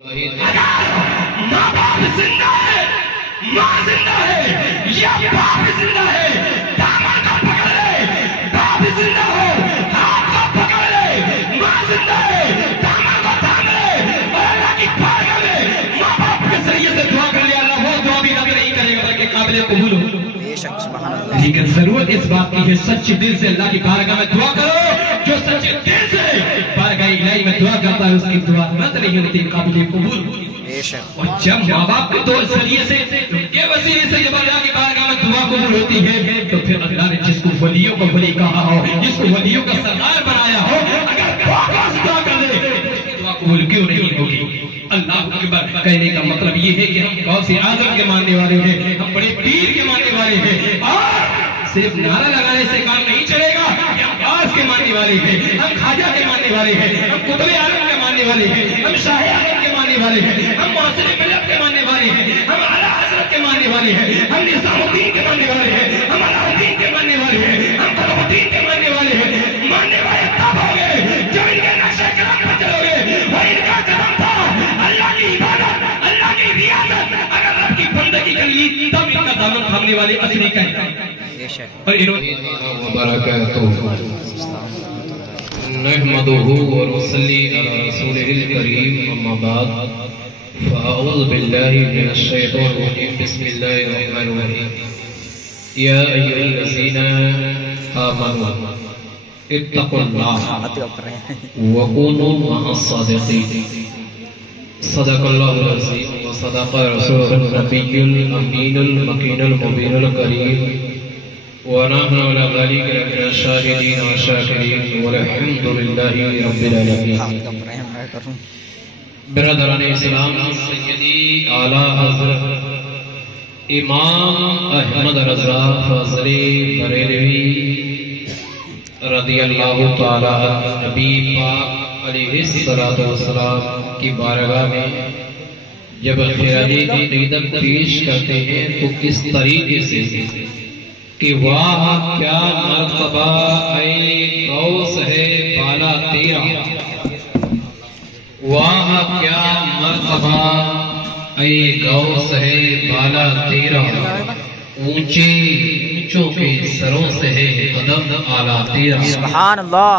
ماں باپ زندہ ہے، ماں زندہ ہے یا باپ زندہ ہے، دامن کا پکڑ لے، باپ زندہ ہو ہاتھ کا پکڑ لے، ماں زندہ ہے دامن کو تھام لے، اور اللہ کی بارگاہ میں ماں باپ کے ذریعے سے دعا کر لے، اللہ وہ دعا بھی رب نہیں کرے گا بلکہ قابل قبول ہو۔ لیکن ضرورت اس بات کی ہے سچے دل سے اللہ کی بارگاہ میں دعا کرو، جو سچے دل سے بارگاہ الہی میں دعا کرتا ہے اس کی دعا نہ نہیں ہوتی قابل قبول ہوتی۔ اور جب ماں باپ کے ذریعے سے ان کے وسیلے سے جب اللہ کی بارگاہ میں دعا قبول ہوتی ہے تو پھر اللہ نے جس کو ولیوں کو ولی کہا ہو، جس کو ولیوں کا سردار بنایا ہو، اگر دعا کر لے دعا قبول کیوں نہیں ہوگی؟ اللہ اکبر کہنے کا مطلب یہ ہے کہ ہم غوث اعظم کے ماننے والے ہیں، ہم بڑے پیر کے ماننے والے ہیں، اور صرف نعرہ لگانے سے کام نہیں چلے گا کہ ہم غوث کے ماننے والے ہیں، ہم خواجہ کے ماننے والے ہیں، ہم قطب عالم کے ماننے والے ہیں، ہم شاہ عالم کے ماننے والے ہیں، ہم معاصر ملت کے ماننے والے ہیں، ہم اعلیٰ حضرت کے ماننے والے ہیں، ہم نظام الدین کے ماننے والے ہیں، ہم علاء الدین کے ماننے والے ہیں، ہم قطب الدین کے ماننے والے ہیں۔ ماننے والے تب ہوں گے جب ان کے نقشے قدم پر چلو گے، اور ان کا قدم تھا اللہ کی عبادت، اللہ کی ریاضت، اگر رب کی بندگی کر لی تب ان کا دامن تھامنے والے اصلی کہتے ہیں۔ نحمده ونصلي على رسوله الكريم اما بعد فاعوذ بالله من الشيطان الرجيم بسم الله الرحمن الرحيم يا ايها الذين امنوا اتقوا الله وكونوا مع الصادقين صدق الله العظيم وصدق رسوله النبي الامين المكين المبين الكريم ونحن على ذلك لمن الشاهدين والشاكرين والحمد لله رب العالمين۔ برادران اسلام، سیدی اعلیٰ حضرت امام احمد رضا فاضلی بریلوی رضی اللہ تعالیٰ نبی پاک علیہ السلام کی بارگاہ میں جب خراج عقیدت پیش کرتے ہیں تو کس طریقے سے کہ واہ کیا مرتبہ اے غوث ہے بالا تیرا، واہ کیا مرتبہ اے غوث ہے بالا تیرا، اونچوں کے سروں سے ہے قدم اعلیٰ تیرا، سبحان اللہ،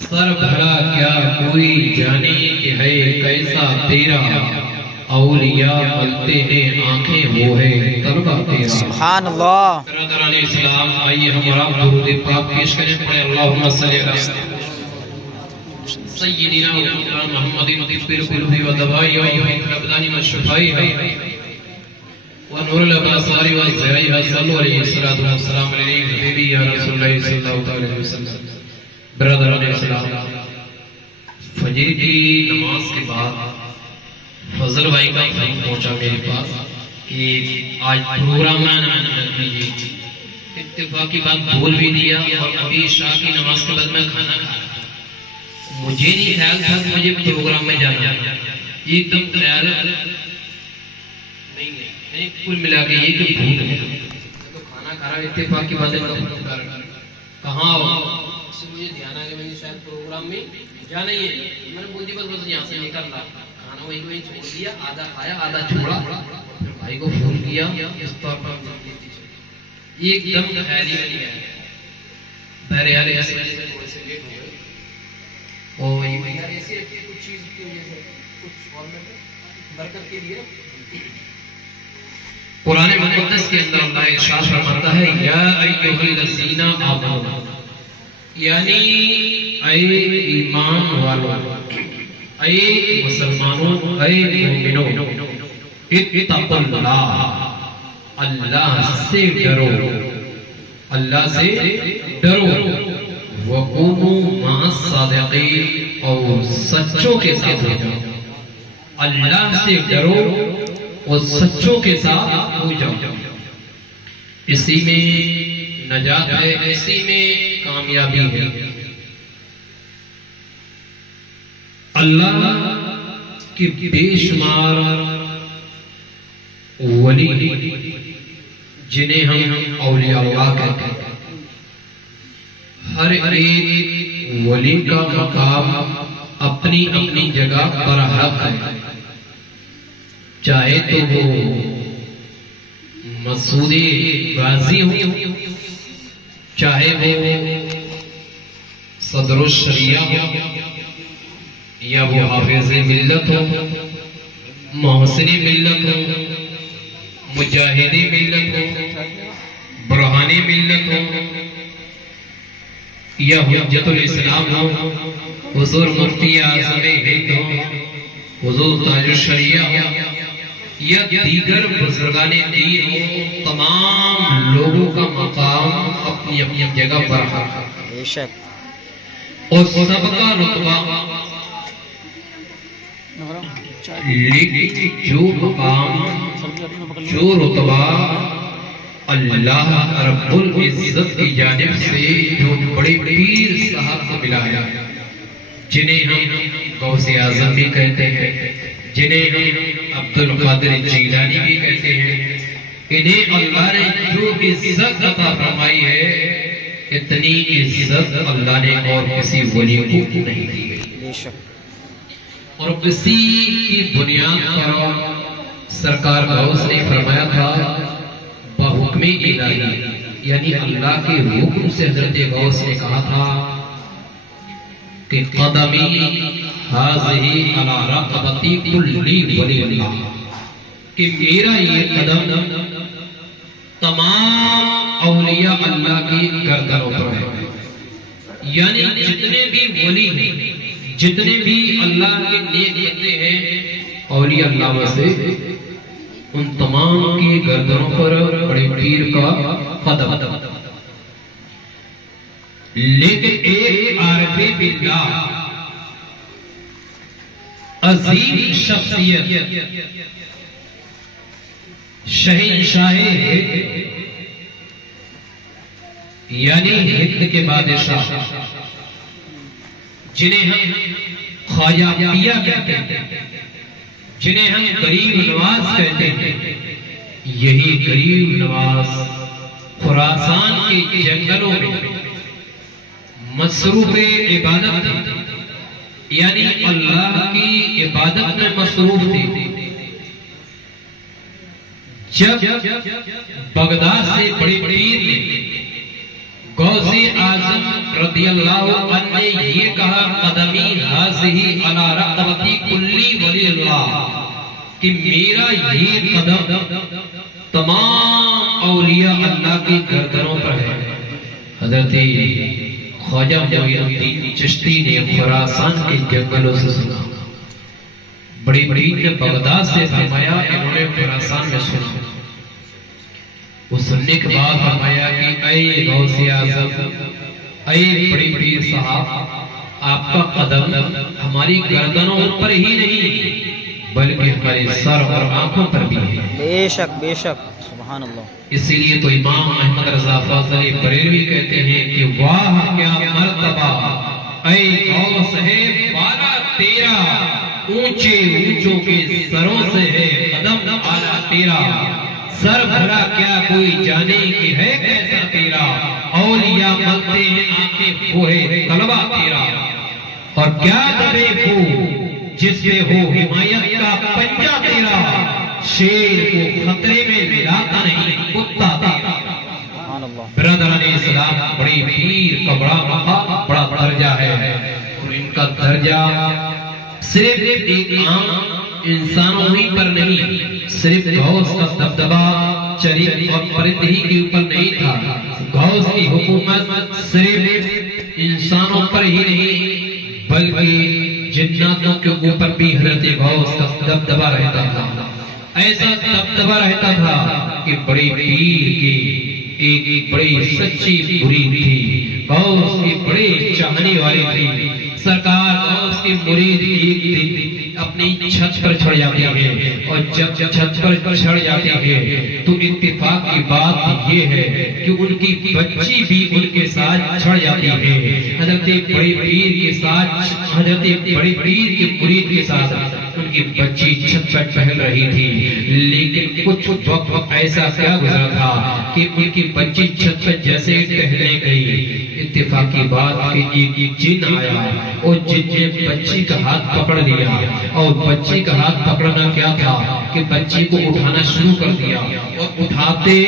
سر بھرا کیا کوئی جانے کہ ہے کیسا تیرا، اولیاء ملتے ہیں آنکھیں وہ ہے طلبہ تیرا، سبحان اللہ۔ برادران اسلام، آئیے ہمارا درود پاک پیش کریں، پڑھیں اللہم صلی علی سیدنا محمد طب القلوب و دوائی و الابدان و الشفائی و نور الابصار و ضیاء صلی علیہ السلام علیہ حبیبی یا رسول اللہ صلی اللہ علیہ وسلم۔ برادران اسلام، فجر کی نماز کے بعد فضل بھائی کا فون پہنچا میرے پاس کہ آج پروگرام منعقد کیجیے۔ اتفاقی بات بول بھی دیا اور ابھی عشاء کی نماز کے بعد میں کھانا کھایا، مجھے نہیں خیال تھا کہ مجھے پروگرام میں جانا، یہ ایک دم خیال نہیں، کل ملا کے یہ کہ بھول گیا تو کھانا کھا رہا، اتفاقی باتیں کہاں ہو، اس سے مجھے دھیان آ گیا میں نے شاید پروگرام میں جانا ہی ہے، میں نے بول دی بس یہاں سے نکل رہا، کھانا وہی چھوڑ دیا، آدھا کھایا آدھا چھوڑا، پھر بھائی کو فون کیا اس طور پر یہ ایک دم خیال ہی نہیں آیا، بہرحال ایسے وجہ سے تھوڑے سے لیٹ ہو گئے، اور یہ یار ایسے رکھیے کچھ چیز کی وجہ سے کچھ اور برکت کے لیے۔ قرآن مقدس کے اندر اللہ ارشاد فرماتا ہے یا ایھا الذین آمنوا، یعنی اے ایمان والو، اے مسلمانوں، اے مومنوں، اتقوا اللہ، اللہ سے ڈرو، اللہ سے ڈرو، وَقُومُوا مَعَ الصَّادِقِينَ، اور سچوں کے ساتھ ہو جاؤ، اللہ سے ڈرو اور سچوں کے ساتھ ہو جاؤ، اسی میں نجات ہے، اسی میں کامیابی ہے۔ اللہ کے بے شمار ولی جنہیں ہم اولیاء اللہ کہتے ہیں، ہر ایک ولی کا مقام اپنی اپنی جگہ پر حق ہے، چاہے تو وہ مسعود غازی ہو، چاہے وہ صدر الشریعہ ہو، یا وہ حافظ ملت ہو، محسن ملت ہو، مجاہد ملت ہو، برہان ملت ہو، یا حجت الاسلام ہو، حضور مفتی اعظم ہند ہو، حضور تاج الشریعہ ہو، یا دیگر بزرگان دین ہو، تمام لوگوں کا مقام اپنی اپنی جگہ پر ہے، بے شک اور سب کا رتبہ، لیکن جو مقام، جو رتبہ اللہ رب العزت کی جانب سے جو بڑے پیر صاحب کو ملا ہے، جنہیں ہم غوث اعظم بھی کہتے ہیں، جنہیں ہم عبد القادر جیلانی بھی کہتے ہیں، انہیں اللہ نے جو عزت عطا فرمائی ہے، اتنی عزت اللہ نے اور کسی ولی کو نہیں دی ہے، بے شک اور کسی کی بنیاد پر سرکار غوث نے فرمایا تھا بحکم الہی، یعنی اللہ کے حکم سے حضرت غوث نے کہا تھا کہ قدمی حاضی علی رقبتی کلی ولی اللہ، کہ میرا یہ قدم تمام اولیاء اللہ کی گردنوں پر ہے، یعنی جتنے بھی ولی ہیں، جتنے بھی اللہ کے نیک بندے ہیں اولیاء اللہ میں سے، ان تمام کی گردنوں پر بڑے پیر کا قدم، لیکن ایک عارف باللہ عظیم شخصیت، شہنشاہ یعنی ہند کے بادشاہ، جنہیں ہم خواجہ پیا کہتے ہیں، جنہیں ہم غریب نواز کہتے ہیں، یہی غریب نواز خراسان کے جنگلوں میں مصروف عبادت تھے، یعنی اللہ کی عبادت میں مصروف تھے۔ جب بغداد سے بڑے پیر نے غوث اعظم رضی اللہ عنہ نے یہ کہا قدمی حاضی علی رقبتی کلی ولی اللہ، کہ میرا یہ قدم تمام اولیاء اللہ کی گردنوں پر ہے، حضرت خواجہ معین الدین چشتی نے خراسان کے جنگلوں سے سنا، بڑی پیر نے بغداد سے فرمایا، انہوں نے خراسان میں سنا، وہ سننے کے بعد فرمایا کہ اے غوث اعظم، اے بڑے پیر صاحب، آپ کا قدم ہماری گردنوں پر ہی نہیں بلکہ ہمارے سر اور آنکھوں پر بھی ہے۔ بے شک بے شک، سبحان اللہ۔ اسی لیے تو امام احمد رضا فاضل بریلوی کہتے ہیں کہ واہ کیا مرتبہ، اے غوث ہے بالا تیرا، اونچے اونچوں کے سروں سے ہے قدم بالا تیرا، سر بھرا کیا کوئی جانے کہ ہے کیسا تیرا، اولیاء ملتے ہیں آنکھیں وہ ہے طلبہ تیرا، اور کیا دبے ہو جس پہ ہو حمایت کا پنجہ تیرا، شیر کو خطرے میں لاتا نہیں کتا تیرا۔ برادران اسلام، بڑی پیر کا بڑا مقام، بڑا درجہ ہے، اور ان کا درجہ صرف ایک عام انسانوں ہی پر نہیں، صرف غوث کا دبدبہ چرید اور پرندہی کے اوپر نہیں تھا، غوث کی حکومت صرف انسانوں پر ہی نہیں بلکہ جناتوں کے اوپر بھی حضرت غوث کا دبدبہ رہتا تھا، ایسا دبدبہ رہتا تھا کہ بڑی پیر کی ایک بڑی سچی مرید تھی، غوث کی بڑے چاہنے والی تھی، سرکار غوث کی مرید ایک دن اپنی چھت پر چڑھ جاتی ہے، اور جب چھت پر چڑھ جاتی ہے تو اتفاق کی بات یہ ہے کہ ان کی بچی بھی ان کے ساتھ چڑھ جاتی ہے، حضرت بڑے پیر کے ساتھ، حضرت بڑے پیر کے مرید کے ساتھ ان کی بچی چھت پر ٹہل رہی تھی، لیکن کچھ وقت ایسا کیا گزرا تھا کہ ان کی بچی چھت پر جیسے ٹہلنے گئی، اتفاق کی بات کہ ایک جن آیا اور جن نے بچی کا ہاتھ پکڑ لیا، اور بچی کا ہاتھ پکڑنا کیا تھا کہ بچی کو اٹھانا شروع کر دیا، اور اٹھاتے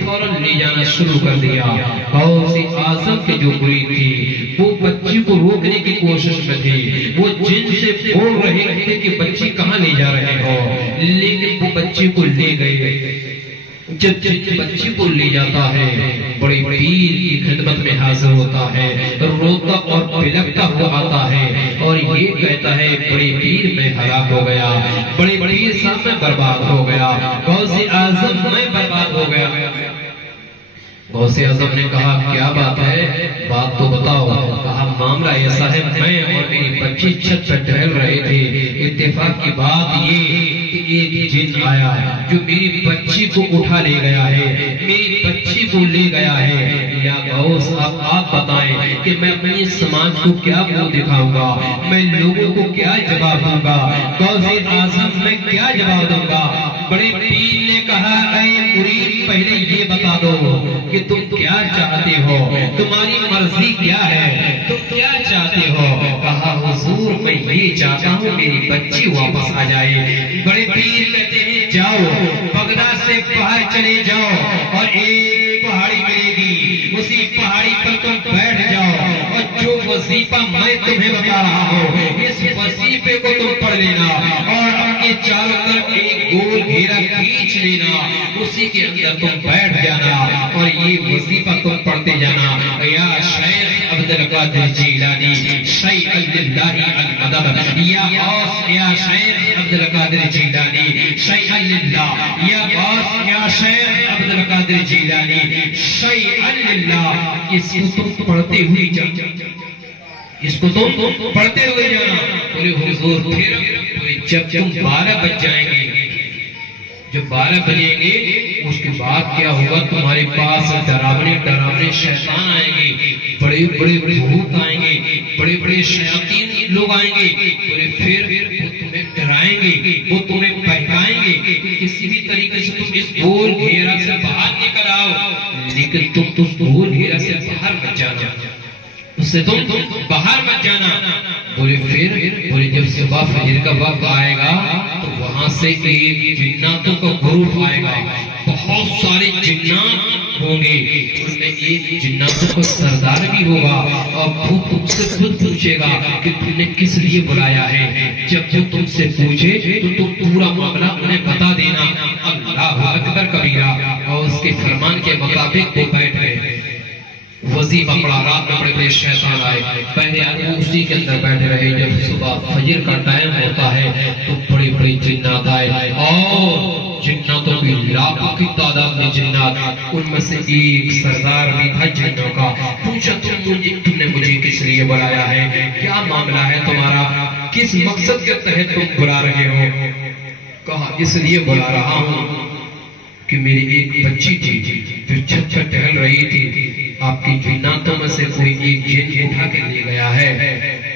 فوراً لے جانا شروع کر دیا۔ غوث اعظم کے جو مرید تھی وہ بچی کو روکنے کی کوشش میں تھی، وہ جن سے بول رہے تھے کہ بچی کہاں لے جا رہے ہو، لیکن وہ بچی کو لے گئے۔ جب بچی کو لے جاتا ہے، بڑے پیر کی خدمت میں حاضر ہوتا ہے، روتا اور بلکتا ہوا آتا ہے اور یہ کہتا ہے بڑے پیر میں ہلاک ہو گیا، بڑے پیر صاحب میں برباد ہو گیا، غوث اعظم میں برباد ہو گیا۔ غوث اعظم نے کہا کیا بات ہے، بات تو بتاؤ۔ کہا معاملہ ایسا ہے، میں اور میری بچی چھت پر ٹہل رہے تھے، اتفاق کی بات یہ کہ ایک جن آیا جو میری بچی کو اٹھا لے گیا ہے، میری بچی کو لے گیا ہے۔ یا غوث آپ بتائیں کہ میں اپنی سماج کو کیا منہ دکھاؤں گا، میں لوگوں کو کیا جواب دوں گا، غوث اعظم میں کیا جواب دوں گا۔ بڑے پیر نے کہا اے مرید پہلے یہ بتا دو کہ تم کیا چاہتے ہو، تمہاری مرضی کیا ہے، تم کیا چاہتے ہو۔ کہا حضور میں یہ چاہتا ہوں میری بچی واپس آ جائے۔ بڑے پیر کہتے ہیں جاؤ بغداد سے باہر چلے جاؤ اور ایک پہاڑی ملے گی، اسی پہاڑی پر تم بیٹھ جاؤ اور جو وظیفہ میں تمہیں بتا رہا ہوں اس وظیفے کو تم پڑھ لینا اور اپنے چاروں طرف ایک گول گھیرا کھینچ لینا، اسی کے اندر تم بیٹھ جانا اور یہ وظیفہ تم پڑھتے جانا۔ یا شیخ عبد القادر جیلانی شیخ اللہ المدد، یا غوث یا شیخ عبد القادر جیلانی شیخ اللہ، یا غوث یا شیخ عبد القادر جیلانی شیخ اللہ۔ اس کو تم پڑھتے ہوئے جانا، اس کو تم پڑھتے ہوئے جانا۔ بولے حضور پھر جب تم 12 بج جائیں گے، جب 12 بجیں گے اس کے بعد کیا ہوگا، تمہارے پاس ڈراونے شیطان آئیں گے، بڑے بڑے بھوت آئیں گے، بڑے بڑے شیاطین لوگ آئیں گے، پھر وہ تمہیں ڈرائیں گے، وہ تمہیں بہکائیں گے کہ کسی بھی طریقے سے تم اس گول گھیرا سے باہر نکل آؤ، لیکن تم گول گھیرا سے باہر مت جانا، اس سے تم باہر مت جانا۔ بولے پھر جب صبح فجر کا وقت آئے گا تو وہاں سے ایک جناتوں کا گروپ آئے گا، بہت سارے جنات ہوں گے، ان میں ایک جناتوں کا سردار بھی ہوگا اور وہ تم سے خود پوچھے گا کہ تم نے کس لیے بلایا ہے۔ جب وہ تم سے پوچھے تو تم پورا معاملہ انہیں بتا دینا۔ اللہ اکبر کبیرہ، اور اس کے فرمان کے مطابق وہ بیٹھ گئے، وظیفہ پڑھا۔ رات میں بڑے بڑے شیطان آئے، پہلے آدمی اسی کے اندر بیٹھے رہے، جب صبح فجر کا ٹائم ہوتا ہے تو بڑے بڑے جنات آئے، اور جناتوں کی لاکھوں کی تعداد میں جنات، ان میں سے ایک سردار بھی تھا جنوں کا۔ پوچھا تم نے مجھے کس لیے بلایا ہے، کیا معاملہ ہے تمہارا، کس مقصد کے تحت تم بلا رہے ہو۔ کہا اس لیے بلا رہا ہوں کہ میری ایک بچی تھی جو چھت پر ٹہل رہی تھی، آپ کی جناتوں میں سے کوئی ایک جن اٹھا کے لے گیا ہے،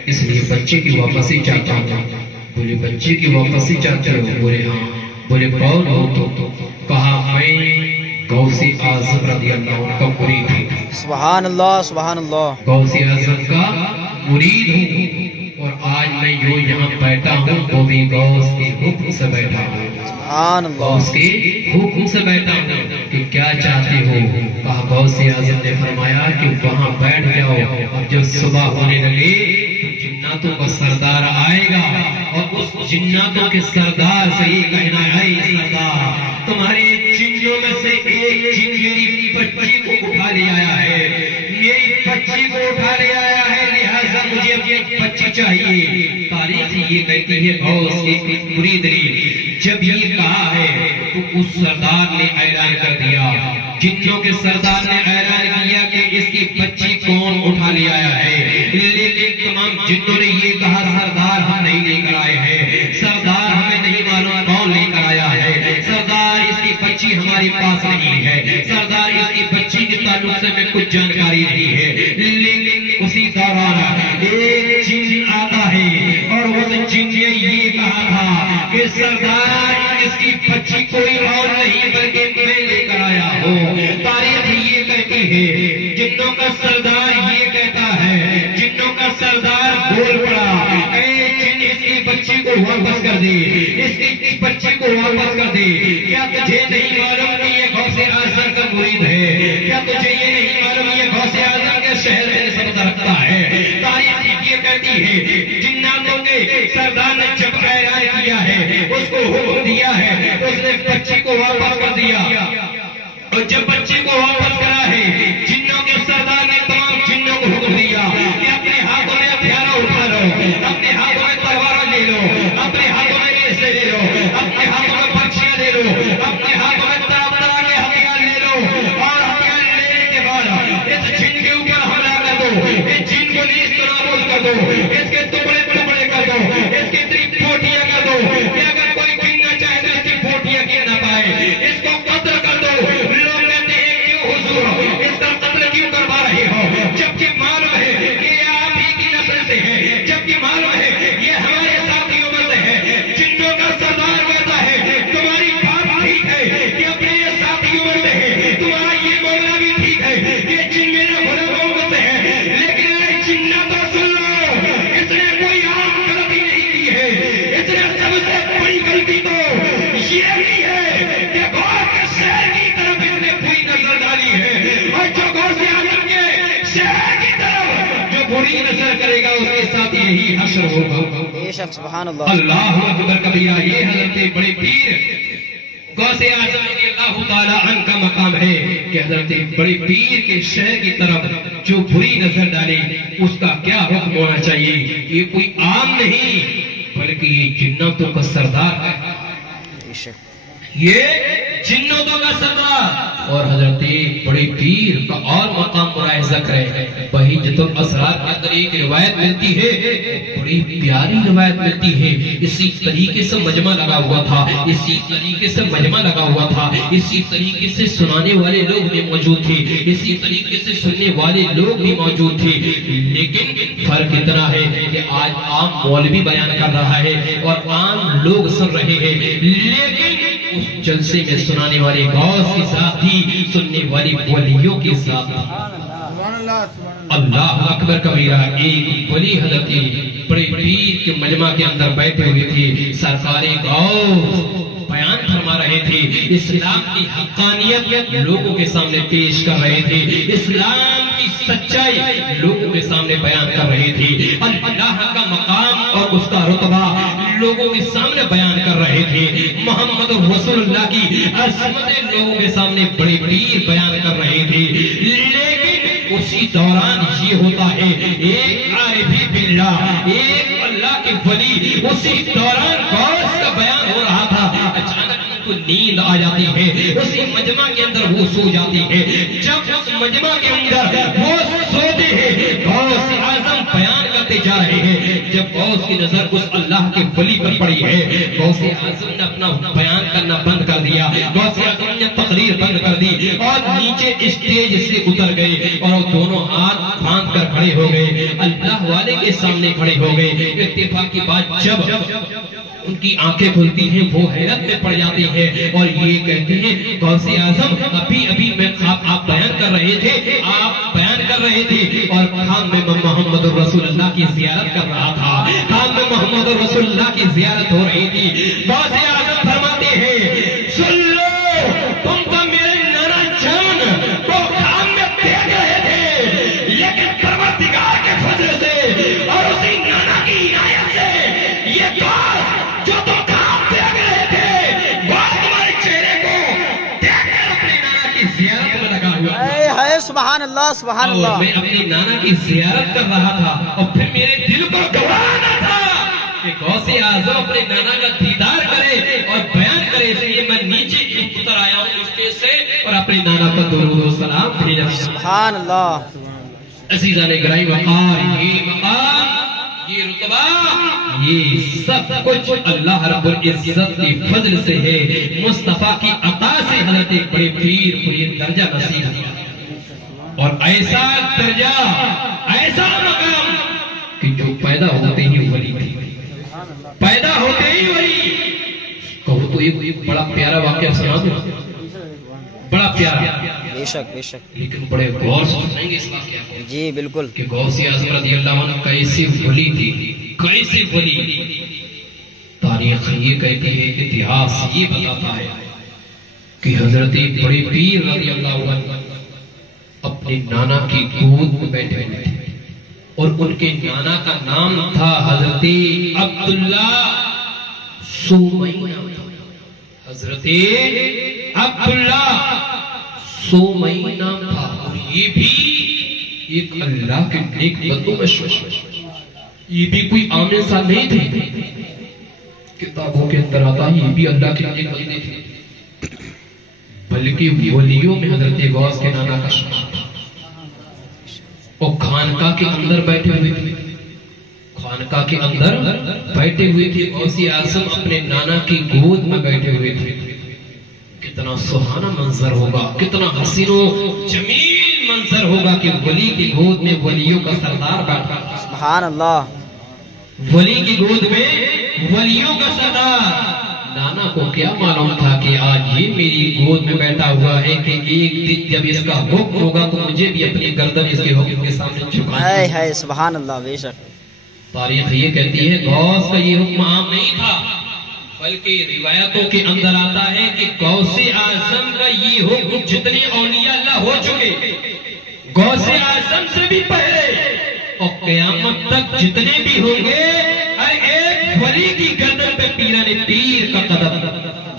اس لیے بچے کی واپسی چاہتا ہوں۔ بولے بچے کی واپسی چاہتے ہو؟ بولے ہاں۔ بولے کون ہو تو؟ کہا میں غوث اعظم رضی اللہ عنہ کا مرید ہوں۔ سبحان اللہ سبحان اللہ۔ غوث اعظم کا مرید ہوں، اور آج میں جو یہاں بیٹھا ہوں وہ بھی غوث کے حکم سے بیٹھا ہوں، سبحان اللہ، غوث کے حکم سے بیٹھا ہوں کہ کیا چاہتے ہو۔ کہا غوث اعظم نے فرمایا کہ وہاں بیٹھ جاؤ، اور جب صبح ہونے لگے جناتوں کا سردار آئے گا، اور اس جناتوں کے سردار سے یہ کہنا ہے اے سردار تمہارے جنوں میں سے ایک جن میری بچی کو اٹھا لے آیا ہے، میری بچی کو اٹھا لے آیا ہے، لہذا مجھے اپنی بچی چاہیے۔ تاریخ یہ کہتی ہے غوث کے مرید نے جب یہ کہا ہے تو اس سردار نے اعلان کر دیا، جنوں کے سردار نے اعلان کیا کہ اس کی بچی کون اٹھا لے آیا ہے، لیکن تمام جنوں نے یہ کہا سردار ہم نہیں لے کر آئے ہیں، سردار ہمیں نہیں معلوم کون لے کر آیا ہے، سردار اس کی بچی ہمارے پاس نہیں ہے، سردار اس کی بچی کے تعلق سے ہمیں کچھ جانکاری نہیں ہے۔ لیکن اسی دوران ایک جن آتا ہے اور اس جن نے یہ کہا تھا اس کی بچی کوئی اور نہیں بلکہ میں لے کر آیا ہوں. تاریخ یہ کہتی ہے، جنوں کا سردار یہ کہتا ہے، جنوں کا سردار بول پڑا، اے جن اس کی بچی کو واپس کر دے، اس کی بچی کو واپس کر دے. کیا تجھے نہیں معلوم کہ یہ غوث اعظم کا مرید ہے؟ کیا تجھے یہ نہیں معلوم یہ غوث اعظم کے شہر سے نسبت رکھتا ہے؟ تاریخ یہ کہتی ہے، جناتوں کے سردار نے جب اعلان کیا ہے، اس کو حکم دیا ہے، اس نے بچی کو واپس کر دیا. اور جب بچے کو واپس کرا ہے، جنوں کے سردار نے تمام جنوں کو حکم دیا کہ اپنے ہاتھوں میں ہتھیار اٹھا لو، اپنے ہاتھوں میں تلوار لے لو، اپنے ہاتھوں میں نیزے لے لو، اپنے ہاتھوں میں برچیاں لے لو، اپنے ہاتھوں میں طرح طرح کے ہتھیار لے لو. اور ہتھیار لینے کے بعد اس جن کے اوپر حملہ کر دو، اس جن کو نیز تو نابود کر دو، اس کے ٹکڑے ٹکڑے کر دو، اس کی اتنی پھوٹیاں کر دو کہ اگر کوئی گننا چاہے تو اس کی پھوٹیاں گر نہ پائے. اس کو قتل کر دو. اس کا قتل کیوں کروا رہے ہو جبکہ معلوم ہے کہ یہ آپ ہی کی نسل سے ہے، جبکہ معلوم ہے یہ ہمارے ساتھیوں میں سے ہے. جنوں کا سردار کہتا ہے تمہاری بات ٹھیک ہے کہ اپنے یہ ساتھیوں میں سے ہے، تمہارا یہ معاملہ بھی ٹھیک ہے کہ جن میرے غلاموں میں سے ہے، لیکن اے جنہ تو سن لو، اس نے کوئی عام غلطی نہیں کی ہے. اس نے سب سے بڑی غلطی تو یہ بھی ہے کہ غور کے شہر کی طرف اس نے بری نظر ڈالی ہے. اور جو غوث اعظم کے شہر کی طرف جو بری نظر کرے گا اس کے ساتھ یہی حشر ہوگا. بے شک سبحان اللہ. اللہ اکبر کبیرہ. یہ حضرت بڑے پیر غوث اعظم رضی اللہ تعالی عنہ کا مقام ہے کہ حضرت بڑے پیر کے شہر کی طرف جو بری نظر ڈالے اس کا کیا حکم ہونا چاہیے. یہ کوئی عام نہیں بلکہ یہ جناتوں کا سردار ہے، بے شک یہ جناتوں کا سردار. اور حضرت بڑے پیر کا اور مقام برائے ذکر ہے. بہجت الاسرار کے اندر ایک روایت ملتی ہے، بڑی پیاری روایت ملتی ہے. اسی طریقے سے مجمع لگا ہوا تھا، اسی طریقے سے مجمع لگا ہوا تھا، اسی طریقے سے سنانے والے لوگ بھی موجود تھے، اسی طریقے سے سننے والے لوگ بھی موجود تھے. لیکن فرق اتنا ہے کہ آج عام مولوی بیان کر رہا ہے اور عام لوگ سن رہے ہیں، لیکن اس جلسے میں سنانے والے غوث کے ساتھ تھی، سننے والی ولیوں کے ساتھ تھی. اللہ اکبر کبیرہ. ایک ولی حضرت بڑے پیر کے مجمع کے اندر بیٹھے ہوئے تھے، سرکار غوث بیان فرما رہے تھے، اسلام کی حقانیت لوگوں کے سامنے پیش کر رہے تھے، اسلام کی سچائی لوگوں کے سامنے بیان کر رہے تھے، اللہ کا مقام اور اس کا رتبہ لوگوں کے سامنے بیان کر رہے تھے، محمد رسول اللہ کی عظمتیں لوگوں کے سامنے بڑے پیر بیان کر رہے تھے. لیکن اسی دوران یہ ہوتا ہے ایک عارف باللہ، ایک اللہ کے ولی، اسی دوران غوث کا بیان ہو رہا تھا، اچانک ان کو نیند آ جاتی ہے، اسی مجمع کے اندر وہ سو جاتی ہے. جب اس مجمع کے اندر وہ سوتے ہیں، غوث اعظم بیان کرتے جا رہے ہیں. جب غوث کی نظر اس اللہ کے ولی پر پڑی ہے، غوث اعظم نے اپنا بیان کرنا بند کر دیا، غوث اعظم نے تقریر بند کر دی اور نیچے اسٹیج سے اتر گئے اور دونوں ہاتھ باندھ کر کھڑے ہو گئے، اللہ والے کے سامنے کھڑے ہو گئے. اتفاق کی بات جب ان کی آنکھیں کھلتی ہیں وہ حیرت میں پڑ جاتے ہیں اور یہ کہتے ہیں غوث اعظم ابھی میں آپ بیان کر رہے تھے، آپ بیان کر رہے تھے اور خام میں محمد رسول اللہ کی زیارت کر رہا تھا، خام میں محمد رسول اللہ کی زیارت ہو رہی تھی. غوث اعظم فرماتے ہیں سن لو، تم تو میرے نانا جان کو خام میں دیکھ رہے تھے، لیکن پروردگار کے فضل سے اور اسی نانا کی عنایت سے یہ بات جو تم خام دیکھ رہے تھے وہ تمہارے چہرے کو دیکھ کر اپنے نانا کی زیارت میں لگا ہوا ہے. سبحان اللہ سبحان اور اللہ. میں اپنی نانا کی زیارت کر رہا تھا اور پھر میرے دل کو گھبرانا تھا کہ غوث اعظم اپنے نانا کا دیدار کرے اور بیان کرے، اس لیے میں نیچے اتر آیا ہوں اسٹیج سے اور اپنے نانا کا درود و سلام بھیجا. سبحان اللہ. عزیزان گرامی، وقار، یہ مقام، یہ رتبہ، یہ سب کچھ اللہ رب العزت کی فضل سے ہے، مصطفیٰ کی عطا سے حضرت بڑے پیر کو یہ درجہ نصیب ہوا. اور ایسا درجہ، ایسا مقام کہ جو پیدا ہوتے ہی ولی تھے، پیدا ہوتے ہی ولی. تو ایک بڑا پیارا واقعہ سنا دوں، بڑا پیارا، بے شک بے شک، لیکن بڑے غور سے سنیں گے اس واقعہ کو جی بالکل، کہ غوث اعظم رضی اللہ عنہ کیسی ولی تھی، کیسی ولی۔ تاریخ یہ کہتی ہے، اتہاس یہ بتاتا ہے کہ حضرت بڑے پیر رضی اللہ عنہ اپنے نانا کی گود میں بیٹھے ہوئے تھے، اور ان کے نانا کا نام تھا حضرت عبداللہ سومئی، حضرت عبداللہ سومئی نام تھا، اور یہ بھی ایک اللہ کے نیک بندوں میں شمار، یہ بھی کوئی عام انسان نہیں تھے، کتابوں کے اندر آتا ہے یہ بھی اللہ کے نیک بندے تھے، بلکہ ولیوں میں حضرت غوث کے نانا کا شمار تھا۔ اور خانقاہ کے اندر بیٹھے ہوئے تھے، خانقاہ کے اندر بیٹھے ہوئے تھے، غوث اعظم اپنے نانا کی گود میں بیٹھے ہوئے تھے۔ کتنا سہانا منظر ہوگا، کتنا حسین و جمیل منظر ہوگا کہ ولی کی گود میں ولیوں کا سردار بیٹھا، سبحان اللہ، ولی کی گود میں ولیوں کا سردار۔ نانا کو کیا معلوم تھا کہ آج یہ میری گود میں بیٹھا ہوا ہے کہ ایک دن جب اس کا حکم ہوگا تو مجھے بھی اپنی گردن اس کے حکم کے سامنے جھکانی ہائے ہائے، سبحان اللہ، بے شک، تاریخ یہ کہتی ہے غوث کا یہ حکم عام نہیں تھا، بلکہ روایتوں کے اندر آتا ہے کہ غوث اعظم کا یہ حکم جتنے اولیاء اللہ ہو چکے، غوث اعظم سے بھی پہلے اور قیامت تک جتنے بھی ہوں گے، ہر ایک ولی کی گردن پہ پیران پیر کا قدم،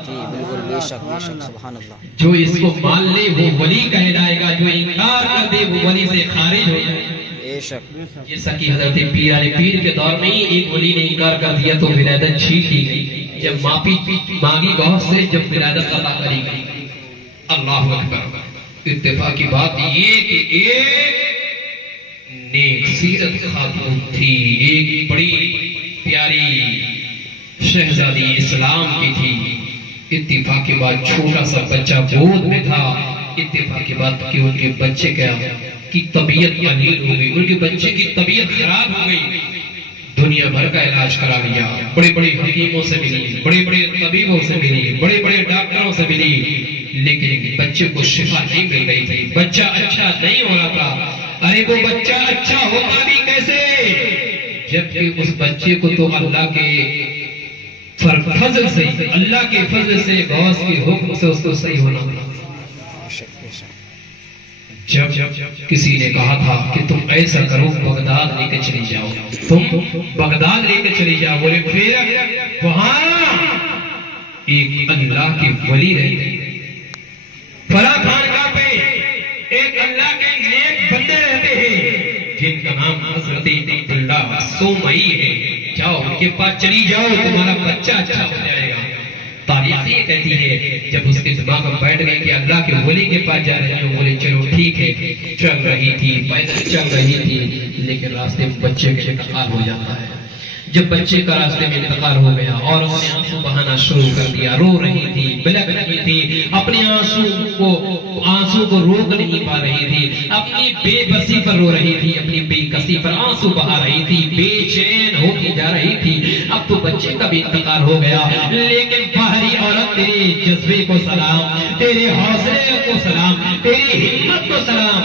جی بالکل، بے شک بے شک، سبحان اللہ، جو اس کو مان لے وہ ولی کہلائے گا، جو انکار کر دے وہ ولی سے خارج ہو جائے گا۔ بے شک، جیسا کہ حضرت پیران پیر کے دور میں ہی ایک ولی نے انکار کر دیا تو ولادت چھین لی گئی، جب معافی مانگی غوث سے، جب ولادت عطا کری گئی۔ اللہ اکبر۔ اتفاق کی بات یہ کہ ایک نیک سیرت خاتون تھی، ایک بڑی پیاری شہزادی اسلام کی تھی۔ اتفاق کے بعد چھوٹا سا بچہ گود میں تھا، اتفاق کے بعد کہ ان کے بچے کی طبیعت علیل ہو گئی، ان کے بچے کی طبیعت خراب ہو گئی، دنیا بھر کا علاج کرا لیا، بڑے بڑے حکیموں سے ملی، بڑے بڑے طبیبوں سے ملی، بڑے بڑے ڈاکٹروں سے ملی، لیکن بچے کو شفا نہیں مل رہی تھی، بچہ اچھا نہیں ہو رہا تھا۔ ارے وہ بچہ اچھا ہوگا بھی کیسے، جبکہ اس بچے کو تو اللہ کے فضل سے، اللہ کے فضل سے، غوث کے حکم سے اس کو صحیح ہونا تھا۔ جب کسی نے کہا تھا کہ تم ایسا کرو، بغداد لے کے چلی جاؤ، تم بغداد لے کے چلی جاؤ، بولے پھر وہاں ایک اللہ کے ولی رہتے، فلاں خانقاہ پہ ایک اللہ کے نیک بندے رہتے ہیں جن کا نام حضرت عبداللہ سومئی ہے، جاؤ ان کے پاس چلی جاؤ، تمہارا بچہ اچھا ہو جائے گا۔ تاریخ یہ کہتی ہے جب اس کے دماغ میں بیٹھ گئی کہ اللہ کے ولی کے پاس جا رہی ہوں، بولے چلو ٹھیک ہے، چل رہی تھی، پیدل چل رہی تھی، لیکن راستے میں بچے کا انتقال ہو جاتا ہے۔ جب بچے کا راستے میں انتقال ہو گیا اور اس نے آنسو بہانا شروع کر دیا، رو رہی تھی، بلک رہی تھی، اپنے آنسو کو روک نہیں پا رہی تھی، اپنی بے بسی پر رو رہی تھی، اپنی بے کسی پر آنسو بہا رہی تھی، بے چین ہوتی جا رہی تھی۔ اب تو بچے کا بھی انتقال ہو گیا، لیکن باہری عورت تیرے جذبے کو سلام، تیرے حوصلے کو سلام، تیری ہمت کو سلام۔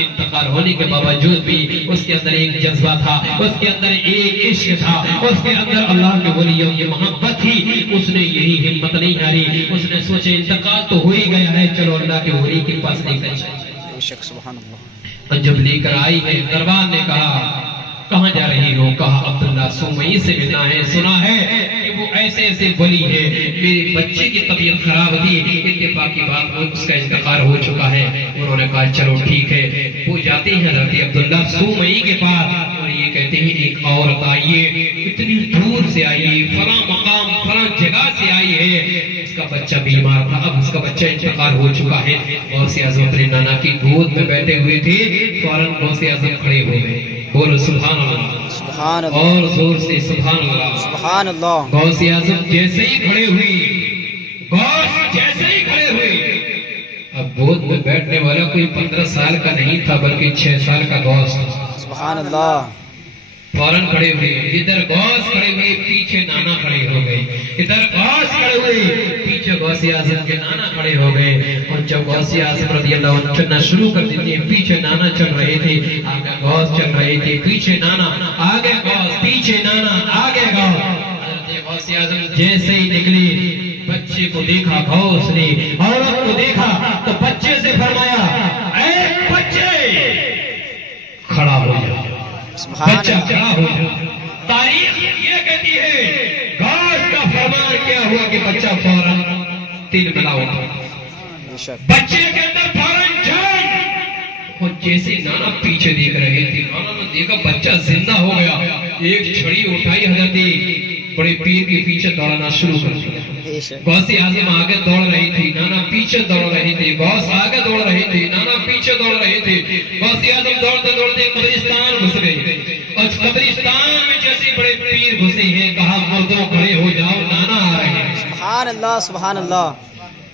انتقال ہونے کے باوجود بھی اس کے اندر ایک جذبہ تھا، اس کے اندر ایک عشق تھا، اس کے اندر اللہ کے ولیوں کی محبت تھی۔ اس نے یہی ہمت نہیں ہاری، اس نے سوچے انتقال تو ہو ہی گیا ہے، چلو اللہ کے ولی کے پاس لے کر چلیں۔ بے شک، سبحان اللہ۔ اور جب لے کر آئی ہے، دربار نے کہا کہاں جا رہی ہو؟ کہا عبداللہ سومئی سے ملنا ہے، سنا ہے کہ وہ ایسے ایسے ولی ہے، میرے بچے کی طبیعت خراب تھی، اتفاق کی بات ہو اس کا انتقال ہو چکا ہے۔ انہوں نے کہا چلو ٹھیک ہے، وہ جاتے ہیں حضرت عبداللہ سومئی کے پاس اور یہ کہتے ہیں ایک عورت آئیے، اتنی دور سے آئیے، فلاں مقام فلاں جگہ سے آئی ہے، اس کا بچہ بیمار تھا، اب اس کا بچہ انتقال ہو چکا ہے۔ غوث اعظم اپنے نانا کی گود میں بیٹھے ہوئے تھے، فوراً غوث اعظم کھڑے ہو گئے، بولو سبحان اللہ، سبحان اللہ، اور زور سے سبحان اللہ، سبحان اللہ۔ غوث اعظم جیسے ہی کھڑے ہوئی، غوث جیسے ہی کھڑے ہوئے، اب گود میں بیٹھنے والا کوئی 15 سال کا نہیں تھا بلکہ 6 سال کا غوث تھا۔ سبحان اللہ، فوراً کھڑے ہوئے، ادھر غوث کھڑے ہوئے، پیچھے نانا کھڑے ہو گئے، ادھر غوث کھڑے ہوئے، پیچھے غوث اعظم کے نانا کھڑے ہو گئے، اور جب غوث اعظم رضی اللہ عنہ چلنا شروع کر دیتے ہیں، پیچھے نانا چل رہے تھے، آگے غوث چل رہے تھے، پیچھے نانا، آگے غوث، پیچھے نانا، آگے غوث۔ حضرت غوث اعظم جیسے ہی نکلی، بچے کو دیکھا غوث نے، عورت کو دیکھا تو بچے سے فرمایا، اے بچے کھڑا ہو جا، بچہ کھڑا ہو جا۔ تاریخ یہ کہتی ہے غوث کا فرمان کیا ہوا کہ بچہ فوراً تل ملا اٹھا، بچے کے اندر فوراً جان۔ اور جیسے نانا پیچھے دیکھ رہے تھے، نانا نے دیکھا بچہ زندہ ہو گیا، ایک چھڑی اٹھائی، حضرت بڑے پیر کے پیچھے دوڑنا شروع کر دیا۔ غوث اعظم آگے دوڑ رہی تھی، نانا پیچھے دوڑ رہے تھے، غوث آگے دوڑ رہے تھے، نانا پیچھے دوڑ رہے تھے۔ غوث اعظم دوڑتے دوڑتے قبرستان گھس گئے، اور قبرستان میں جیسے بڑے پیر گھسے ہیں، کہا مردوں کھڑے ہو جاؤ، نانا آ رہے ہیں۔ سبحان اللہ سبحان اللہ۔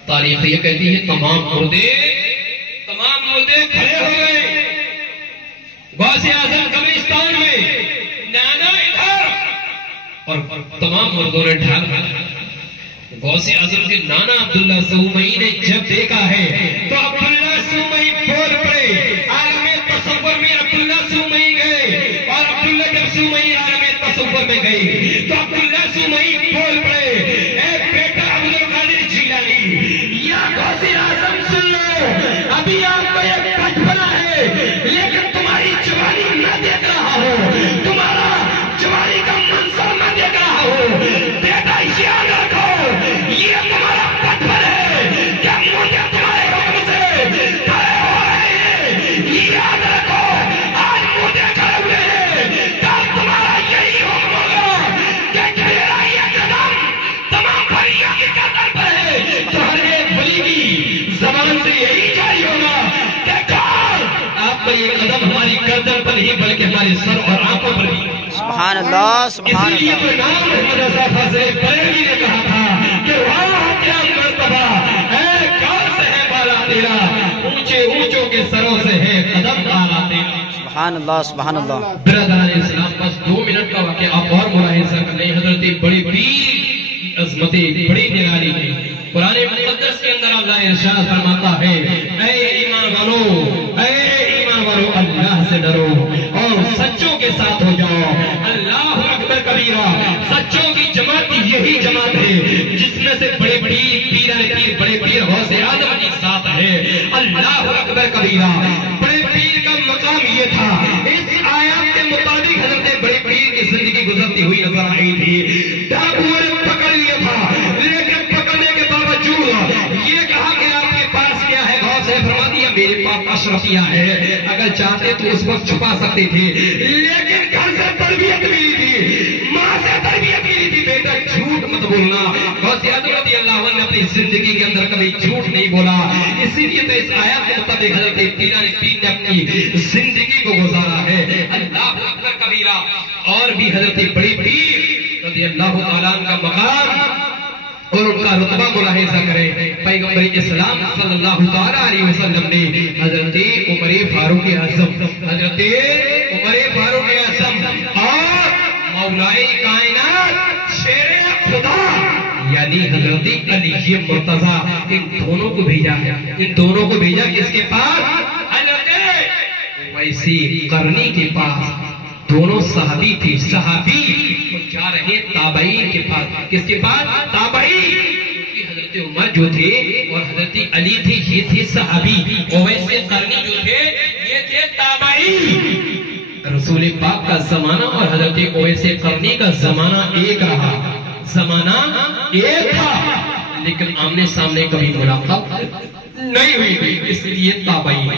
تاریخ یہ کہتی ہے تمام مردے کھڑے ہو گئے، غوث اعظم قبرستان میں، نانا ادھر، اور تمام مردوں نے ڈھال مارا۔ غوث اعظم کے نانا عبداللہ سومئی نے جب دیکھا ہے تو عبداللہ سومئی بول پڑے، عالم تصور میں عبداللہ سومئی گئے، اور عبداللہ جب سومئی عالم تصور میں گئے تو عبداللہ سومئی بول پڑے، اے بیٹا عبدالقادر جیلانی، یا غوث اعظم سن لو، ابھی آپ کو ایک بچپنا ہے، لیکن تمہاری جوانی نہ دیکھ رہا ہو، تمہارا جوانی کا منظر نہ دیکھ رہا ہو، بیٹا یاد رکھو یہ تمہارا بچپن ہے، کیا مردے تمہارے حکم سے کھڑے ہو رہے ہیں، یاد رکھو آج مردے کھڑے ہوئے ہیں، کل تمہارا یہی حکم ہوگا کہ میرا یہ قدم تمام بلیوں کی قدر پر ہے، تو ہر ایک بلی کی زبان سے یہی جاری ہوگا کہ کار آپ کا یہ قدم ہماری گردن پر نہیں بلکہ ہمارے سر اور آنکھوں پر بھی۔ سبحان اللہ سبحان اسی لیے اللہ۔ تو نام محمد رضا فاضل بریلوی نے کہا تھا کہ واہ کیا مرتبہ ہے، غوث ہے بالا تیرا، اونچے اونچوں کے سروں سے ہے قدم بالا تیرا۔ سبحان اللہ سبحان اللہ۔ برادران اسلام، بس 2 منٹ کا واقعہ آپ اور ملاحظہ کر لیں۔ حضرت بڑے پیر کی عظمتیں بڑی نرالی ہیں۔ قرآن مقدس کے اندر اللہ ارشاد فرماتا ہے، اے ایمان والو اللہ سے ڈرو اور سچوں کے ساتھ ہو جاؤ۔ اللہ اکبر کبیرہ، سچوں کی جماعت یہی جماعت ہے جس میں سے بڑے پیران پیر، بڑے پیر غوث اعظم کی ساتھ ہے۔ اللہ اکبر کبیرہ، بڑے پیر کا مقام یہ تھا۔ اس آیات کے مطابق حضرت بڑے پیر کی زندگی گزرتی ہوئی نظر آئی تھی۔ ڈاکوؤں نے پکڑ لیا تھا، لیکن پکڑنے کے باوجود یہ کہا کہ آپ کے پاس کیا ہے؟ غوث نے فرما دیا میرے پاس اشرفیہ ہے، اگر چاہتے تو اس وقت چھپا سکتے تھے، لیکن گھر سے تربیت ملی تھی، ماں سے تربیت ملی تھی، بیٹا جھوٹ مت بولنا۔ غوث اعظم رضی اللہ عنہ نے اپنی زندگی کے اندر کبھی جھوٹ نہیں بولا، اسی لیے تو اس آیات کے مطابق حضرت پیران پیر نے اپنی زندگی کو گزارا ہے۔ اللہ اکبر کبیرہ، اور بھی حضرت بڑے پیر رضی اللہ تعالیٰ عنہ کا مقام اور ان کا رتبہ ملاحظہ کریں۔ پیغمبر اسلام صلی اللہ تعالیٰ علیہ وسلم نے حضرت عمر فاروق اعظم اور مولائے کائنات شیر خدا یعنی حضرت علی مرتضیٰ، ان دونوں کو بھیجا کس کے پاس؟ حضرت ویسی قرنی کے پاس۔ دونوں صحابی تھے، صحابی جا رہے تابعین کے پاس۔ کس کے پاس؟ تابعین۔ حضرت عمر جو تھے اور حضرت علی تھے، یہ تھے صحابی، اور ویسے قرنی جو تھے یہ تھے تابعین۔ رسول پاک کا زمانہ اور حضرت اویس قرنی کا زمانہ ایک رہا، زمانہ ایک تھا، لیکن آمنے سامنے کبھی ملاقات نہیں ہوئی تھی، اس لیے تابعین۔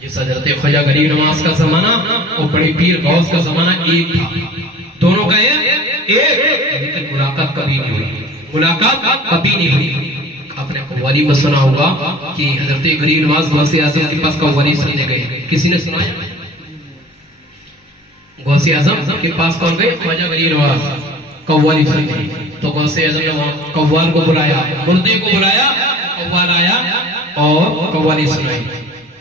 جس حضرت خواجہ غریب نواز کا زمانہ اور بڑے پیر غوث کا زمانہ ایک تھا، دونوں کا ایک، لیکن ملاقات کبھی نہیں ہوئی۔ آپ نے قوالی میں سنا ہوگا کہ حضرت غریب نواز غوث اعظم کے پاس قوالی سننے گئے، کسی نے سنا ہے؟ غوث اعظم کے پاس کون گئے؟ خواجہ غریب نواز، قوالی سننے۔ تو غوث اعظم نے قوال کو بلایا، مردے کو بلایا، قوال آیا اور قوالی سنائی۔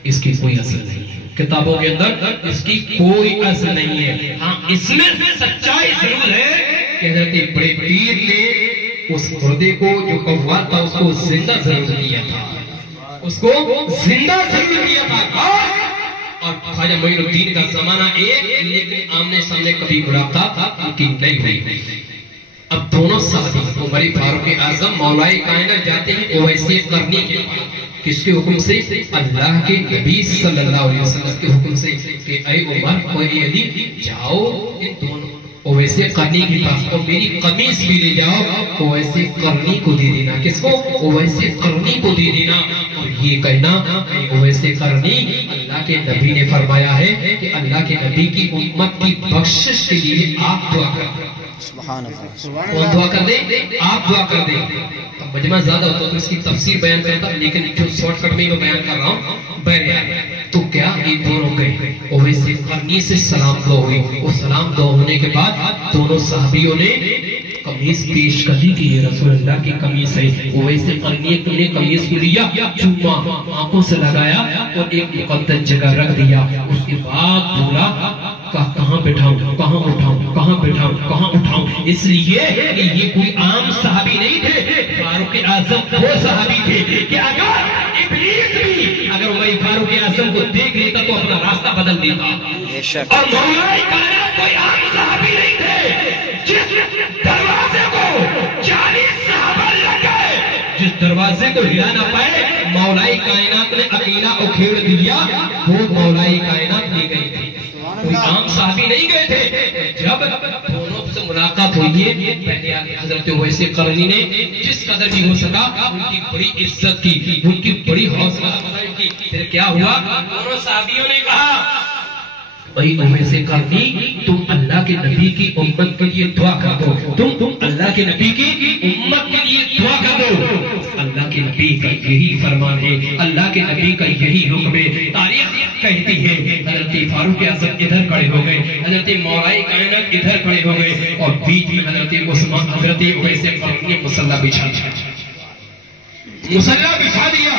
اس کی کوئی اصل نہیں ہے، کتابوں کے اندر اس کی کوئی اصل نہیں ہے۔ ہاں اس میں سچائی ضرور ہے کہ حضرت بڑے پیر نے اس مردے کو جو قوات تھا اس کو زندہ ضرور کیا تھا، اس کو زندہ ضرور کیا تھا۔ اور خواجہ معین الدین کا زمانہ ایک، لیکن آمنے سامنے کبھی ملاقات ان کی نہیں ہوئی۔ اب دونوں صحابی عمر فاروق اعظم مولا کائنات جاتے ہیں اویس قرنی کے پاس، کس کے حکم سے؟ اللہ کے نبی صلی اللہ علیہ وسلم کے حکم سے کہ اے عمر اور اے علی جاؤ ان دونوں اویس قرنی کے پاس اور میری قمیص بھی لے جاؤ، اویس قرنی کو دے دینا۔ کس کو؟ اویس قرنی کو دے دینا، اور یہ کہنا اے اویس قرنی اللہ کے نبی نے فرمایا ہے کہ اللہ کے نبی کی امت کی بخشش کے لیے آپ دعا کریں۔ سبحان اللہ، کون دعا کر دے؟ آپ دعا کر دیں۔ مجمع زیادہ ہوتا تو اس کی تفسیر بیان کرتا، لیکن جو شارٹ کٹ میں بیان کر رہا ہوں بیان۔ تو کیا یہ دونوں گئے اویس قرنی سے سلام دعا ہوئی، وہ سلام دعا ہونے کے بعد دونوں صحابیوں نے قمیص پیش کر دی کہ یہ رسول اللہ کی قمیص ہے۔ اویس قرنی نے قمیص کو لیا، چوما، آنکھوں سے لگایا اور ایک مقدس جگہ رکھ دیا۔ اس کے بعد بولا کہاں بٹھاؤں، کہاں اٹھاؤں، کہاں بٹھاؤں، کہاں اٹھاؤں؟ اس لیے کہ یہ کوئی عام صحابی نہیں تھے، فاروق اعظم وہ صحابی تھے کہ اگر ابلیس بھی اگر عمر فاروق اعظم کو دیکھ لیتا تو اپنا راستہ بدل دیتا۔ بے شک، اور مولا کائنات کوئی عام صحابی نہیں تھے، جس دروازے کو 40 صحابہ لگے، جس دروازے کو ہلا نہ پائے مولا کائنات نے اکیلا اکھیڑ دیا، وہ مولا کائنات لے گئی تھی، کوئی عام صحابی نہیں گئے تھے۔ جب دونوں سے ملاقات ہوئی ہے، پہلے حضرت اویس قرنی نے جس قدر بھی ہو سکا ان کی بڑی عزت کی، ان کی بڑی حوصلہ افزائی کی۔ پھر کیا ہوا؟ دونوں صحابیوں نے کہا بھائی اویس قرنی تم اللہ کے نبی کی امت کے لیے دعا کر دو، تم اللہ کے نبی کی امت کے لیے دعا کر دو۔ اللہ کے نبی کا یہی فرمان ہے، اللہ کے نبی کا یہی حکم ہے۔ تاریخ کہتی ہے حضرت فاروق اعظم ادھر کھڑے ہو گئے، حضرت مولا کائنات ادھر کھڑے ہو گئے، اور بیچ میں حضرت عثمان حضرت اویس قرنی نے مصلی بچھا دیا، مصلی بچھا دیا۔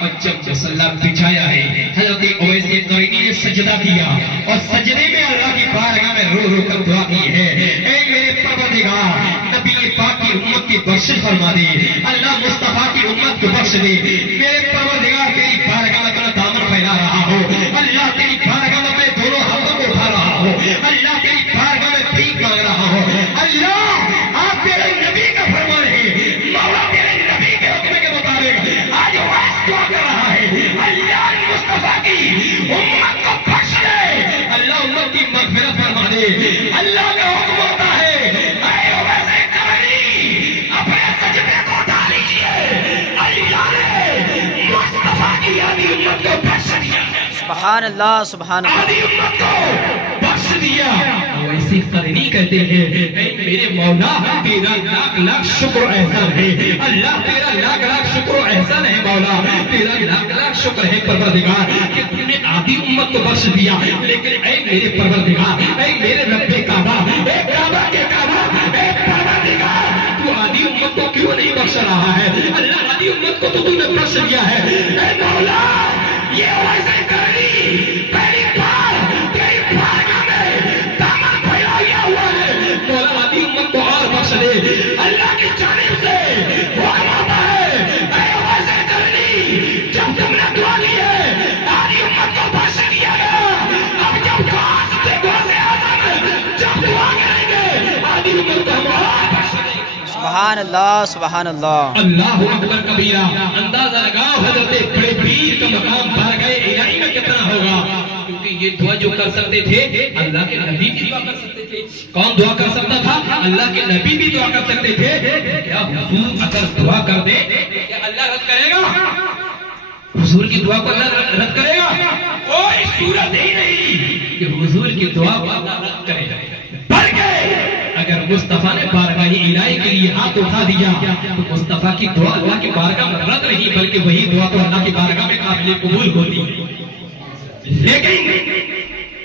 اور جب مصلی بچھایا ہے حضرت اویس قرنی نے سجدہ کیا، اور سجدے میں اللہ کی بارگاہ میں رو رو کر دعا کی ہے، اے میرے پروردگار نبی پاک کی امت کی بخشش فرما دے، اللہ مصطفیٰ کی امت کو بخش دے، میرے پروردگار تیری بارگاہ میں اپنا دامن پھیلا رہا ہو، اللہ تیری بارگاہ میں دونوں ہاتھوں کو اٹھا رہا ہو، اللہ تیری بارگاہ میں بھیک مانگ رہا ہو، اللہ آپ تیرے نبی کا فرمان ہے، مولا تیرے نبی کے حکم کے مطابق آج اویس دعا کر رہا ہے، اللہ مصطفیٰ کی امت کو بخش دے، اللہ امت کی مغفرت فرما دے۔ اللہ کا حکم ہوتا ہے اے اویس قرنی اپنے سجدے کو اٹھا لیجیے، اللہ نے مصطفیٰ کی آدھی امت کو بخش دیا، سبحان اللہ، سبحان اللہ، آدھی امت کو بخش دیا۔ اویس قرنی کہتے ہیں اے میرے مولا تیرا لاکھ لاکھ شکر احسان ہے، اللہ تیرا لاکھ لاکھ شکر احسان ہے مولا، تیرا لاکھ لاکھ شکر ہے پروردگار کہ تم نے آدھی امت کو بخش دیا، لیکن اے میرے پروردگار، اے میرے رب کعبہ، اے کعبہ کے کعبہ، اے پروردگار تو آدھی امت کو کیوں نہیں بخش رہا ہے؟ اللہ آدھی امت کو تو تم نے بخش دیا ہے، اے مولا یہ اویس قرنی پہلی بار تیری بارگاہ میں دامن پھیلایا ہوا ہے، مولا آدھی امت کو اور بخش دے۔ اللہ کی جانب سے حکم ہوتا ہے اے اویس قرنی جب تم نے دعا کی ہے آدھی امت کو بخش دیا گیا، اب جب غوث اعظم جب دعا کریں گے آدھی امت کو ہم اور بخش دیں گے۔ سبحان اللہ، سبحان اللہ، اللہ اکبر کبیرہ، اندازہ لگاؤ حضرت بڑے پیر کا مقام بارگاہ الہی میں کتنا ہوگا، کیونکہ یہ دعا جو کر سکتے تھے اللہ کے نبی بھی دعا کر سکتے تھے۔ کون دعا کر سکتا تھا؟ اللہ کے نبی بھی دعا کر سکتے تھے۔ کیا حضور اگر دعا کر دے کیا اللہ رد کرے گا؟ حضور کی دعا کو اللہ رد کرے گا؟ کوئی صورت ہی نہیں کہ حضور کی دعا کو اللہ رد کرے گا، بلکہ اگر مصطفیٰ نے بارگاہ الہی کے لیے ہاتھ اٹھا دیا تو مصطفیٰ کی دعا اللہ کی بارگاہ میں رد نہیں، بلکہ وہی دعا تو اللہ کی بارگاہ میں قابل قبول ہوتی ہے۔ لیکن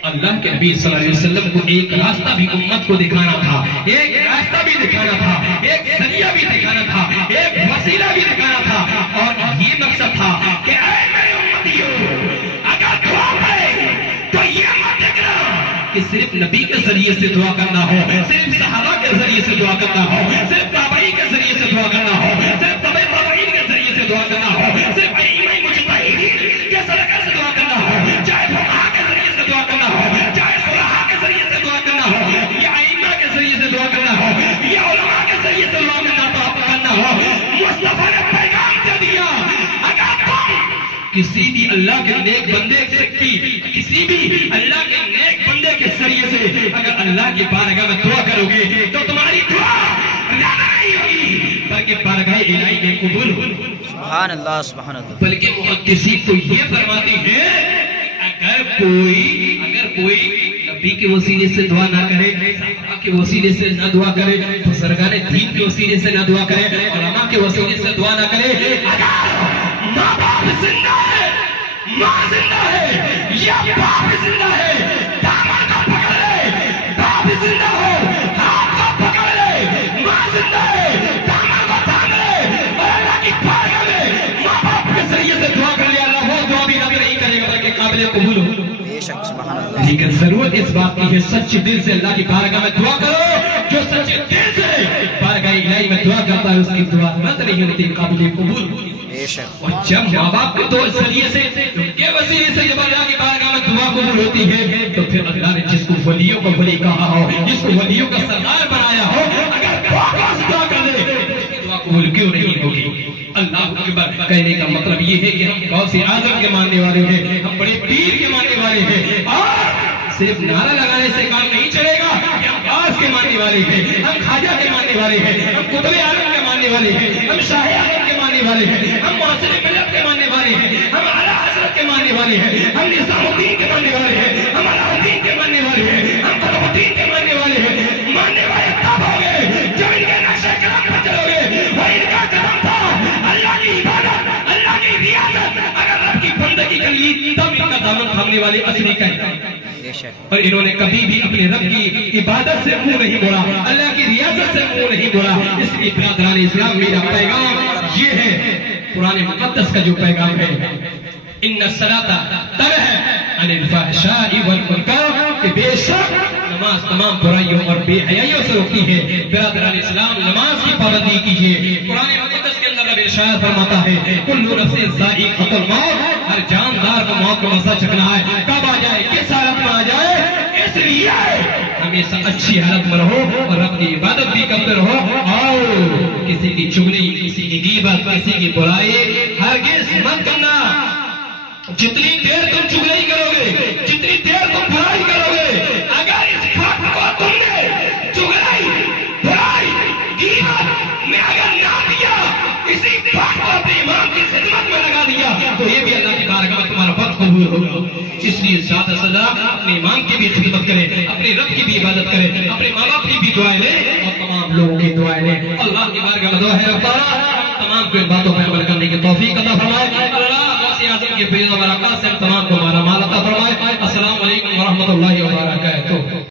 اللہ کے نبی صلی اللہ علیہ وسلم کو ایک راستہ بھی امت کو دکھانا تھا، ایک راستہ بھی دکھانا تھا، ایک ذریعہ بھی دکھانا تھا، ایک وسیلہ بھی دکھانا تھا، اور یہ مقصد تھا کہ اے میرے امتیوں صرف نبی کے ذریعے سے دعا کرنا ہو، صرف صحابہ کے ذریعے سے دعا کرنا ہو، صرف تابعین کے ذریعے سے دعا کرنا ہو، صرف تبع تابعین کے ذریعے سے دعا کرنا ہو، صرف ائمہ مجتہدین کے صدقے سے دعا کرنا ہو، چاہے فقہاء کے ذریعے سے دعا کرنا ہو، چاہے فقہاء کے ذریعے سے دعا کرنا ہو، یا ائمہ کے ذریعے سے دعا کرنا ہو، یا علماء کے ذریعے سے دعا کرنا ہو، مصطفیٰ نے پیغام دے دیا، اگر تم کسی بھی اللہ کے نیک بندے سے کسی بھی اللہ کے نیک بندے کے ذریعے سے اگر اللہ کی بارگاہ میں دعا کرو گے تو تمہاری دعا رد نہیں ہوگی بلکہ بارگاہ الہی میں قبول ہوگی۔ سبحان اللہ سبحان اللہ۔ بلکہ محدثین تو یہ فرماتی ہیں اگر کوئی نبی کے وسیلے سے دعا نہ کرے، صحابہ کے وسیلے سے نہ دعا کرے، بزرگان دین کے وسیلے سے نہ دعا کرے، علماء کے وسیلے سے دعا نہ کرے، ماں باپ زندہ ہے، ماں زندہ ہے یا باپ زندہ ہے، دامن کو پکڑ لے، باپ زندہ ہو ہاتھ کو پکڑ لے، ماں زندہ ہے دامن کو تھام لے، اور اللہ کی بارگاہ میں ماں باپ کے ذریعے سے دعا کر لے، اللہ وہ دعا بھی رد نہیں کرے گا بلکہ قابل قبول ہو۔ بے شک سبحان اللہ۔ لیکن ضرورت اس بات کی ہے سچے دل سے اللہ کی بارگاہ میں دعا کرو، جو سچے دل سے بارگاہ الہی میں دعا کرتا ہے اس کی دعا رد نہیں ہوتی، قابل قبول ہوتی۔ بے شک۔ اور جب ماں باپ کے تو ذریعے سے کے وسیلے سے جب اللہ کی بارگاہ میں دعا قبول ہوتی ہے تو پھر اللہ نے جس کو ولیوں کا ولی کہا ہو، جس کو ولیوں کا سردار بنایا ہو، اگر دعا کر دے اس کی دعا قبول کیوں نہیں ہوگی؟ اللہ اکبر کہنے کا مطلب یہ ہے کہ ہم غوث اعظم کے ماننے والے ہیں، ہم بڑے پیر کے ماننے والے ہیں، اور صرف نعرہ لگانے سے کام نہیں چلے گا کہ ہم غوث کے ماننے والے ہیں، ہم خواجہ کے ماننے والے ہیں، ہم قطب عالم کے ماننے والے ہیں، ہم شاہ عالم کے ماننے والے ہیں، ہم معاصر ملت کے ماننے والے ہیں، ہم اعلیٰ حضرت کے ماننے والے ہیں، ہم نظام الدین کے ماننے والے ہیں، ہم علاء الدین کے ماننے والے ہیں، ہم قطب الدین کے ماننے والے ہیں۔ ماننے والے تب ہوں گے جب ان کے نقشہ قدم پر چلو گے، اور ان کا قدم تھا اللہ کی عبادت، اللہ کی ریاضت، اگر رب کی بندگی کر لی تب ان کا دامن تھامنے والے اصلی کہتے ہیں۔ بے شک۔ اور انہوں نے کبھی بھی اپنے رب کی عبادت سے منہ نہیں موڑا، اللہ کی ریاضت سے منہ نہیں موڑا۔ اس لیے برادران اسلام میرا پیغام یہ ہے، قرآن مقدس کا جو پیغام ہے، ان الصلاۃ تنہی عن الفحشاء والمنکر، کہ بے شک نماز تمام برائیوں اور بے حیائیوں سے روکتی ہے۔ برادران اسلام نماز کی پابندی کیجیے۔ قرآن مقدس کے اندر رب ارشاد فرماتا ہے کل نفس ذائقۃ الموت، ہر جاندار کو موت کا مزہ چکھنا ہے، کب آ جائے کس حالت میں آ جائے، اس لیے ہمیشہ اچھی حالت میں رہو اور رب کی عبادت بھی کرتے رہو، اور کسی کی چغلی، کسی کی غیبت، کسی کی برائی ہرگز مت کرنا۔ جتنی دیر تم چغلی کرو گے، جتنی دیر تم برائی کرو گے، اگر اس وقت کو تم نے چغلی، برائی، غیبت میں اگر نہ دیا، اسی وقت کو اپنے امام کی خدمت میں لگا دیا تو یہ بھی اللہ کی بارگاہ میں تمہارا وقت قبول ہوگا۔ اس لیے زیادہ سے زیادہ اپنے امام کی بھی خدمت کریں، اپنے رب کی بھی عبادت کریں، اپنے ماں باپ کی بھی دعائیں لیں اور تمام لوگوں کی دعائیں لیں۔ اللہ کی بارگاہ میں دعا ہے رب تعالیٰ تمام کو ان باتوں پر عمل کرنے کی توفیق عطا فرمائے۔ اللہ غوث اعظم کے فیض و برکات سے تمام کو ہمارا مال عطا فرمائے۔ السلام علیکم ورحمۃ اللہ وبرکاتہ۔